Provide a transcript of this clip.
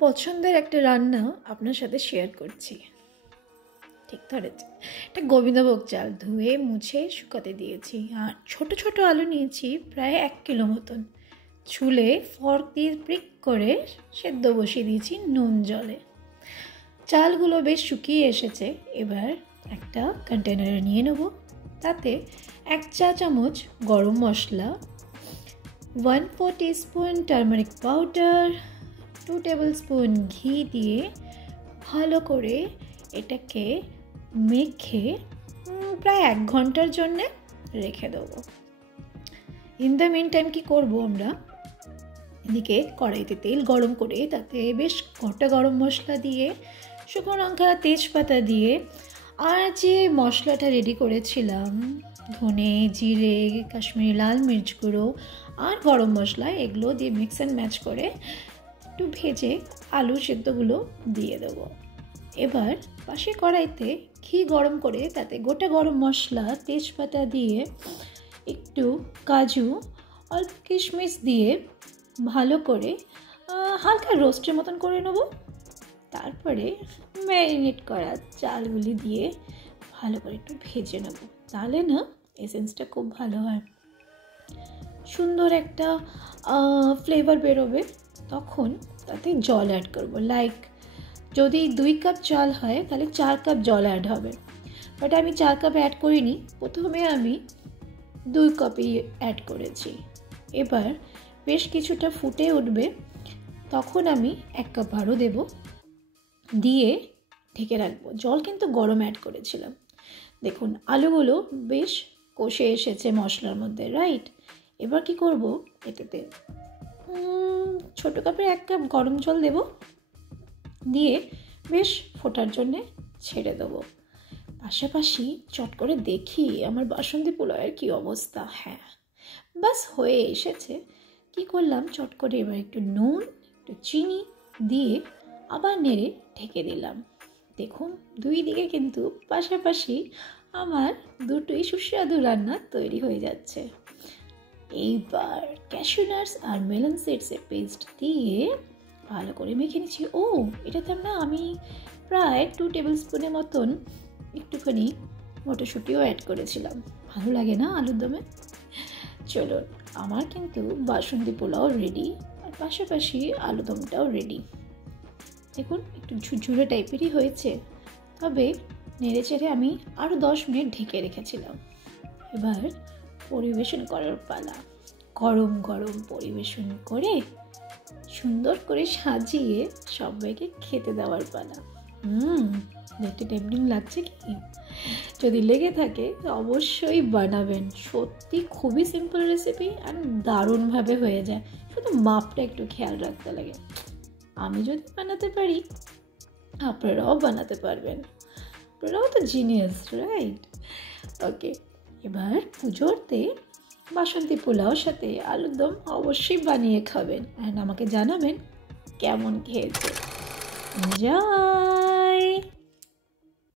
পছন্দের একটা রান্না আপনার সাথে শেয়ার করছি। ঠিক ধরেছে, এটা গোবিন্দভোগ চাল ধুয়ে মুছে শুকাতে দিয়েছি। আর ছোট ছোট আলু নিয়েছি প্রায় 1 কিলো মতন। ছুলে ফর্ক দিয়ে প্রিক করে সেদ্ধ বসিয়ে দিয়েছি নুন জলে। চালগুলো বেশ শুকিয়ে এসেছে। এবার একটা কন্টেনারে নিয়ে নেব। তাতে 1 চা চামচ গরম মশলা, 1/4 teaspoon turmeric powder, 2 table spoon ঘি দিয়ে ভালো করে এটাকে মেখে প্রায় 1 ঘন্টার জন্যে রেখে দেবো। ইন দ্য মিন টাইম কী করবো আমরা, এদিকে কড়াইতে তেল গরম করে তাতে বেশ গোটা গরম মশলা দিয়ে, শুকনো লঙ্কা, তেজপাতা দিয়ে, আর যে মশলাটা রেডি করেছিলাম ধনে, জিরে, কাশ্মীরি লাল মির্চ গুঁড়ো আর গরম মশলা, এগুলো দিয়ে মিক্স অ্যান্ড ম্যাচ করে একটু ভেজে আলু সেদ্ধগুলো দিয়ে দেবো। এবার পাশে কড়াইতে ঘি গরম করে তাতে গোটা গরম মশলা, তেজপাতা দিয়ে, একটু কাজু, অল্প কিশমিশ দিয়ে ভালো করে হালকা রোস্টের মতন করে নেব। তারপরে ম্যারিনেট করা চালগুলি দিয়ে ভালো করে একটু ভেজে নেব। তাহলে না এসেন্সটা খুব ভালো হয়, সুন্দর একটা ফ্লেভার বেরোবে। তখন তাতে জল অ্যাড করব। লাইক যদি 2 কাপ চাল হয় তাহলে 4 কাপ জল অ্যাড হবে, বাট আমি 4 কাপ অ্যাড করিনি, প্রথমে আমি 2 কাপই অ্যাড করেছি। এবার বেশ কিছুটা ফুটে উঠবে, তখন আমি 1 কাপ আরও দেব, দিয়ে ঢেকে রাখবো। জল কিন্তু গরম অ্যাড করেছিলাম। দেখুন আলুগুলো বেশ কষে এসেছে মশলার মধ্যে, রাইট? এবার কি করব, এটাতে ছোটো কাপের 1 কাপ গরম জল দেব, দিয়ে বেশ ফোটার জন্যে ছেড়ে দেবো। পাশাপাশি চট করে দেখি আমার বাসন্তী পোলাওয়ের কী অবস্থা। হ্যাঁ, বাস হয়ে এসেছে। কি করলাম, চট করে এবার একটু নুন, একটু চিনি দিয়ে আবার নেড়ে ঢেকে দিলাম। দেখুন 2 দিকে কিন্তু পাশাপাশি আমার দুটোই সুস্বাদু রান্না তৈরি হয়ে যাচ্ছে। এইবার ক্যাশু নাটস আর মেলন সিডসের পেস্ট দিয়ে ভালো করে মেখে নিচ্ছি। এটাতে আমি প্রায় 2 টেবিল স্পুনের মতন একটুখানি মটরশুঁটিও অ্যাড করেছিলাম। ভালো লাগে না আলুর দমে? চলুন, আমার কিন্তু বাসন্তী পোলাও রেডি, আর পাশাপাশি আলুদমটাও রেডি। দেখুন একটু ঝুরঝুরে টাইপেরই হয়েছে, তবে নেড়ে চেড়ে আমি আরও 10 মিনিট ঢেকে রেখেছিলাম। এবার পরিবেশন করার পালা। গরম গরম পরিবেশন করে সুন্দর করে সাজিয়ে সবাইকে খেতে দেওয়ার পালা। দেখতে টেম্পটিং লাগছে কি? যদি লেগে থাকে অবশ্যই বানাবেন। সত্যি খুবই সিম্পল রেসিপি আর দারুণভাবে হয়ে যায়, শুধু মাপটা একটু খেয়াল রাখতে লাগে। আমি যদি বানাতে পারি, আপনারাও বানাতে পারবেন। আপনারাও তো জিনিয়াস, রাইট? ওকে, এবার পুজোতে বাসন্তী পোলাওর সাথে আলুর দম অবশ্যই বানিয়ে খাবেন, অ্যান্ড আমাকে জানাবেন কেমন খেয়েছে। যা